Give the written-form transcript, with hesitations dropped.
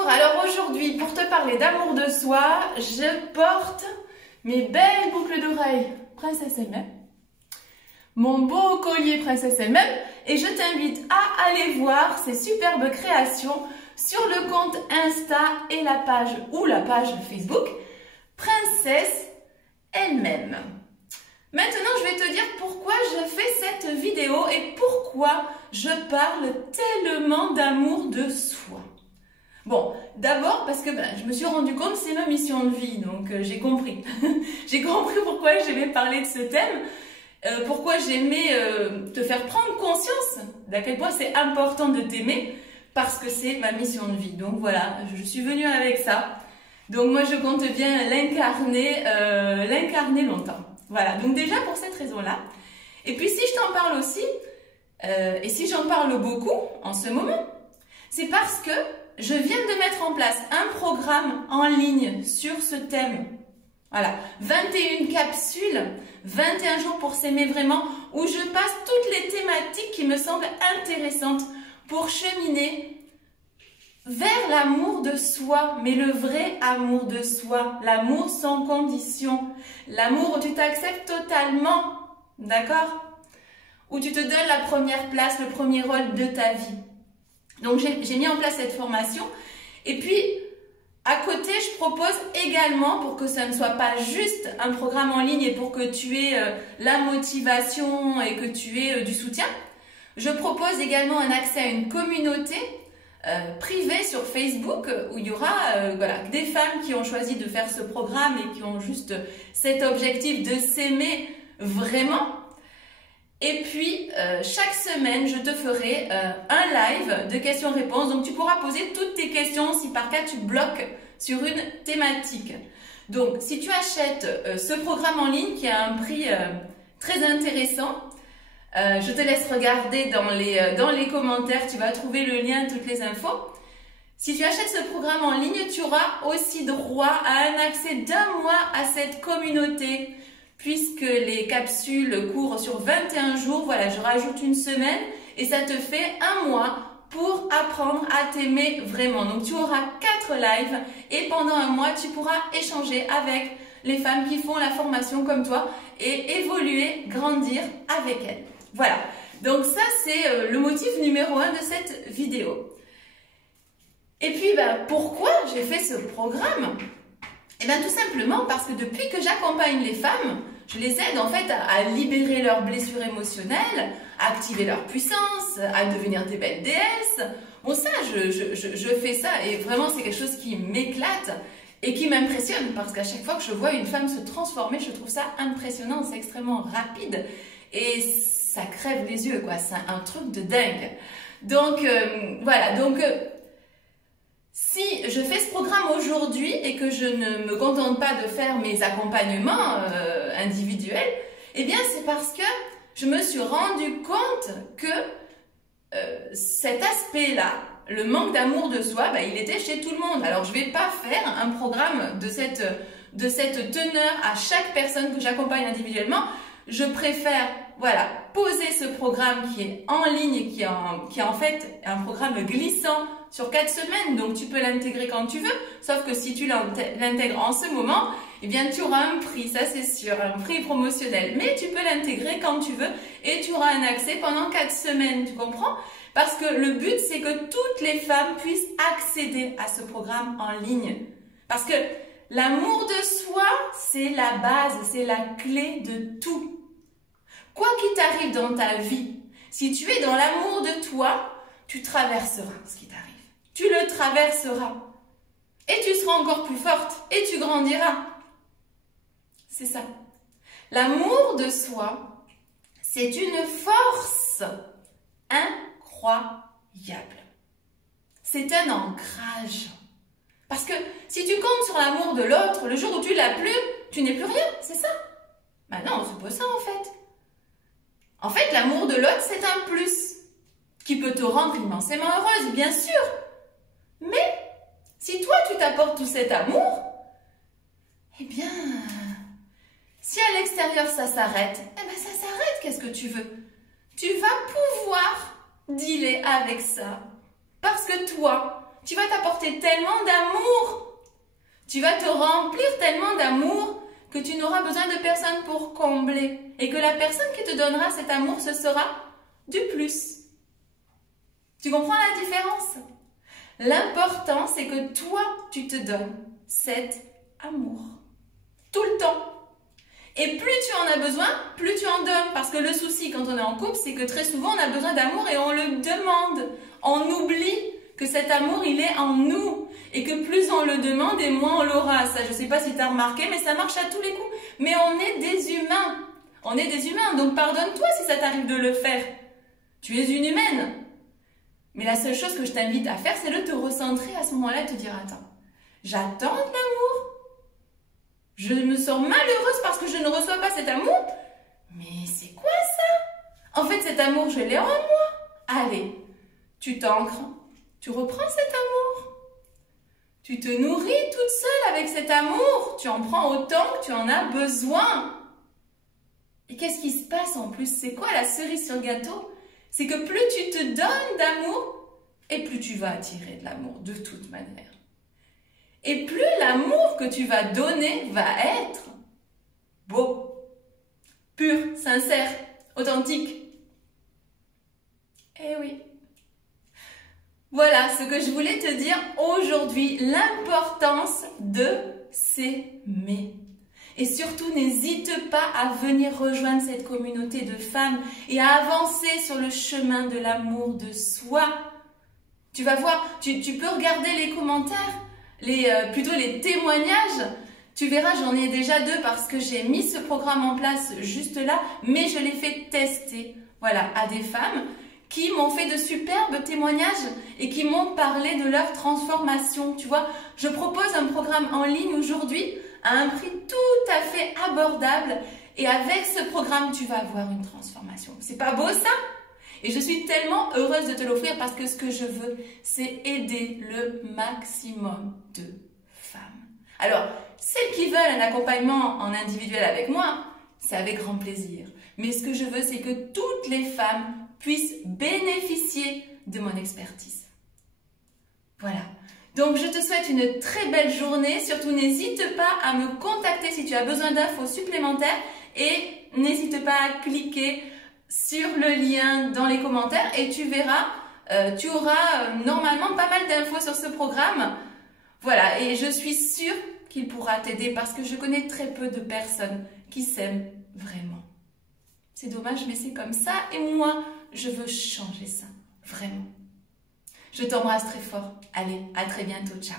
Bonjour, alors aujourd'hui pour te parler d'amour de soi, je porte mes belles boucles d'oreilles Princesse elle-même, mon beau collier Princesse elle-même et je t'invite à aller voir ces superbes créations sur le compte Insta et la page Facebook Princesse elle-même. Maintenant, je vais te dire pourquoi je fais cette vidéo et pourquoi je parle tellement d'amour de soi. Bon, d'abord parce que je me suis rendu compte que c'est ma mission de vie, donc j'ai compris. J'ai compris pourquoi j'aimais parler de ce thème, pourquoi j'aimais te faire prendre conscience d'à quel point c'est important de t'aimer, parce que c'est ma mission de vie. Donc voilà, je suis venue avec ça. Donc moi je compte bien l'incarner longtemps. Voilà, donc déjà pour cette raison-là. Et puis si je t'en parle aussi, et si j'en parle beaucoup en ce moment, c'est parce que je viens de mettre en place un programme en ligne sur ce thème. Voilà, 21 capsules, 21 jours pour s'aimer vraiment, où je passe toutes les thématiques qui me semblent intéressantes pour cheminer vers l'amour de soi, mais le vrai amour de soi, l'amour sans condition, l'amour où tu t'acceptes totalement, d'accord? Où tu te donnes la première place, le premier rôle de ta vie. Donc j'ai mis en place cette formation et puis à côté je propose également, pour que ça ne soit pas juste un programme en ligne et pour que tu aies la motivation et que tu aies du soutien, je propose également un accès à une communauté privée sur Facebook où il y aura des femmes qui ont choisi de faire ce programme et qui ont juste cet objectif de s'aimer vraiment. Et puis, chaque semaine, je te ferai un live de questions-réponses. Donc, tu pourras poser toutes tes questions si par cas tu bloques sur une thématique. Donc, si tu achètes ce programme en ligne qui a un prix très intéressant, je te laisse regarder dans les commentaires, tu vas trouver le lien, toutes les infos. Si tu achètes ce programme en ligne, tu auras aussi droit à un accès d'1 mois à cette communauté. Puisque les capsules courent sur 21 jours, voilà, je rajoute une semaine et ça te fait 1 mois pour apprendre à t'aimer vraiment. Donc tu auras 4 lives et pendant 1 mois, tu pourras échanger avec les femmes qui font la formation comme toi et évoluer, grandir avec elles. Voilà, donc ça c'est le motif numéro 1 de cette vidéo. Et puis pourquoi j'ai fait ce programme ? Eh bien tout simplement parce que depuis que j'accompagne les femmes, je les aide en fait à libérer leurs blessures émotionnelles, à activer leur puissance, à devenir des belles déesses. Bon ça, je fais ça et vraiment c'est quelque chose qui m'éclate et qui m'impressionne parce qu'à chaque fois que je vois une femme se transformer, je trouve ça impressionnant, c'est extrêmement rapide et ça crève les yeux quoi, c'est un truc de dingue. Donc voilà, donc... Si je fais ce programme aujourd'hui et que je ne me contente pas de faire mes accompagnements individuels, eh bien c'est parce que je me suis rendu compte que cet aspect-là, le manque d'amour de soi, il était chez tout le monde. Alors je ne vais pas faire un programme de cette teneur à chaque personne que j'accompagne individuellement. Je préfère poser ce programme qui est en ligne et qui est en fait un programme glissant sur 4 semaines, donc tu peux l'intégrer quand tu veux, sauf que si tu l'intègres en ce moment, eh bien tu auras un prix, ça c'est sûr, un prix promotionnel, mais tu peux l'intégrer quand tu veux et tu auras un accès pendant 4 semaines, tu comprends? Parce que le but c'est que toutes les femmes puissent accéder à ce programme en ligne, parce que l'amour de soi, c'est la base, c'est la clé de tout. Quoi qu'il t'arrive dans ta vie, si tu es dans l'amour de toi, tu traverseras ce qui t'arrive. Tu le traverseras. Et tu seras encore plus forte. Et tu grandiras. C'est ça. L'amour de soi, c'est une force incroyable. C'est un ancrage. Parce que si tu comptes sur l'amour de l'autre, le jour où tu l'as plus, tu n'es plus rien. C'est ça. Non, c'est pas ça en fait. En fait, l'amour de l'autre, c'est un plus qui peut te rendre immensément heureuse, bien sûr. Mais si toi, tu t'apportes tout cet amour, eh bien, si à l'extérieur, ça s'arrête, eh bien, ça s'arrête, qu'est-ce que tu veux? Tu vas pouvoir dealer avec ça. Parce que toi, tu vas t'apporter tellement d'amour. Tu vas te remplir tellement d'amour que tu n'auras besoin de personne pour combler. Et que la personne qui te donnera cet amour, ce sera du plus. Tu comprends la différence? L'important, c'est que toi, tu te donnes cet amour. Tout le temps. Et plus tu en as besoin, plus tu en donnes. Parce que le souci quand on est en couple, c'est que très souvent, on a besoin d'amour et on le demande. On oublie que cet amour, il est en nous. Et que plus on le demande et moins on l'aura. Ça, je ne sais pas si tu as remarqué, mais ça marche à tous les coups. Mais on est des humains. On est des humains. Donc pardonne-toi si ça t'arrive de le faire. Tu es une humaine. Mais la seule chose que je t'invite à faire, c'est de te recentrer à ce moment-là et te dire, attends, j'attends de l'amour. Je me sens malheureuse parce que je ne reçois pas cet amour. Mais c'est quoi ça? En fait, cet amour, je l'ai en moi. Allez, tu t'ancres, tu reprends cet amour. Tu te nourris toute seule avec cet amour. Tu en prends autant que tu en as besoin. Et qu'est-ce qui se passe en plus? C'est quoi la cerise sur le gâteau? C'est que plus tu te donnes d'amour, et plus tu vas attirer de l'amour, de toute manière. Et plus l'amour que tu vas donner va être beau, pur, sincère, authentique. Eh oui. Voilà ce que je voulais te dire aujourd'hui, l'importance de s'aimer. Et surtout, n'hésite pas à venir rejoindre cette communauté de femmes et à avancer sur le chemin de l'amour de soi. Tu vas voir, tu peux regarder les commentaires, plutôt les témoignages. Tu verras, j'en ai déjà 2 parce que j'ai mis ce programme en place juste là, mais je l'ai fait tester, voilà, à des femmes qui m'ont fait de superbes témoignages et qui m'ont parlé de leur transformation. Tu vois, je propose un programme en ligne aujourd'hui à un prix tout à fait abordable et avec ce programme, tu vas avoir une transformation. C'est pas beau ça? Et je suis tellement heureuse de te l'offrir parce que ce que je veux, c'est aider le maximum de femmes. Alors, celles qui veulent un accompagnement en individuel avec moi, c'est avec grand plaisir. Mais ce que je veux, c'est que toutes les femmes puissent bénéficier de mon expertise. Voilà. Donc, je te souhaite une très belle journée. Surtout, n'hésite pas à me contacter si tu as besoin d'infos supplémentaires et n'hésite pas à cliquer sur le lien dans les commentaires et tu verras, tu auras normalement pas mal d'infos sur ce programme. Voilà, et je suis sûre qu'il pourra t'aider parce que je connais très peu de personnes qui s'aiment vraiment. C'est dommage, mais c'est comme ça et moi, je veux changer ça, vraiment. Je t'embrasse très fort. Allez, à très bientôt. Ciao.